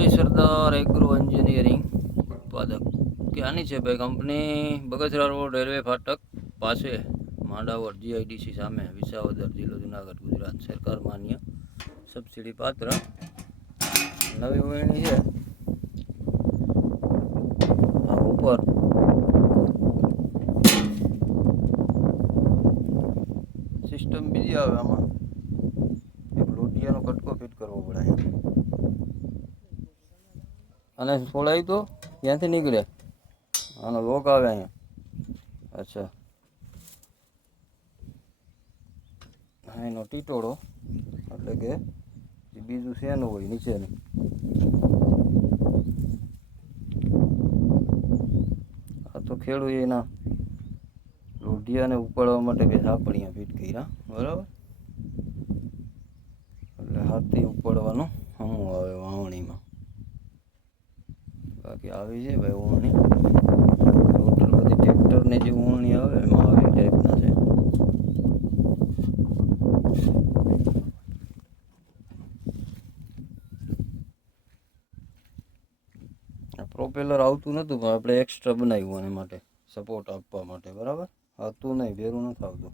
જય સરદાર agro engineering ઉત્પાદક ક્યાંની છે ભાઈ કંપની? બગસરા રોડ રેલવે ફાટક પાસે, માંડાવર જીઆઈડીસી સામે, વિસાવદર જિલ્લો જુનાગઢ ગુજરાત. સરકાર માન્ય, સબસિડી પાત્ર, નવી વહેણી છે. આ ઉપર સિસ્ટમ બીજી આવે. આમાં એક લોટિયાનો કટકો ફિટ કરવો પડે. અને છોડાય તો ક્યાંથી નીકળે? આનો લોક આવે અહીંયા. અચ્છા, હા, એનો ટીટોળો એટલે કે બીજું શેનું હોય નીચેનું. આ તો ખેડૂત એના લોઢિયાને ઉપાડવા માટે બે સાપડીયા ફિટ કર્યા, બરાબર. એટલે હાથથી ઉપાડવાનું હમું આવે વાવણીમાં. બાકી આવી છે ભાઈ ઓવણી, ટોટલ બધી ટ્રેક્ટરની જે ઓવણી આવે એમાં આવી ટાઈપના છે. પ્રોપેલર આવતું નહોતું પણ આપણે એક્સ્ટ્રા બનાવ્યું આને માટે, સપોર્ટ આપવા માટે, બરાબર. આવતું નહીં, ભેરું નથી આવતું.